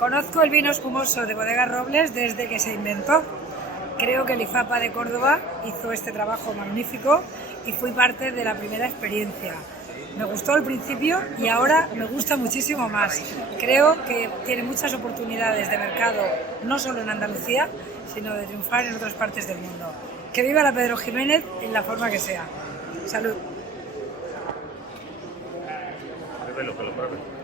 Conozco el vino espumoso de Bodega Robles desde que se inventó. Creo que el IFAPA de Córdoba hizo este trabajo magnífico y fui parte de la primera experiencia. Me gustó al principio y ahora me gusta muchísimo más. Creo que tiene muchas oportunidades de mercado, no solo en Andalucía, sino de triunfar en otras partes del mundo. Que viva la Pedro Jiménez en la forma que sea. Salud. Que lo pruebe.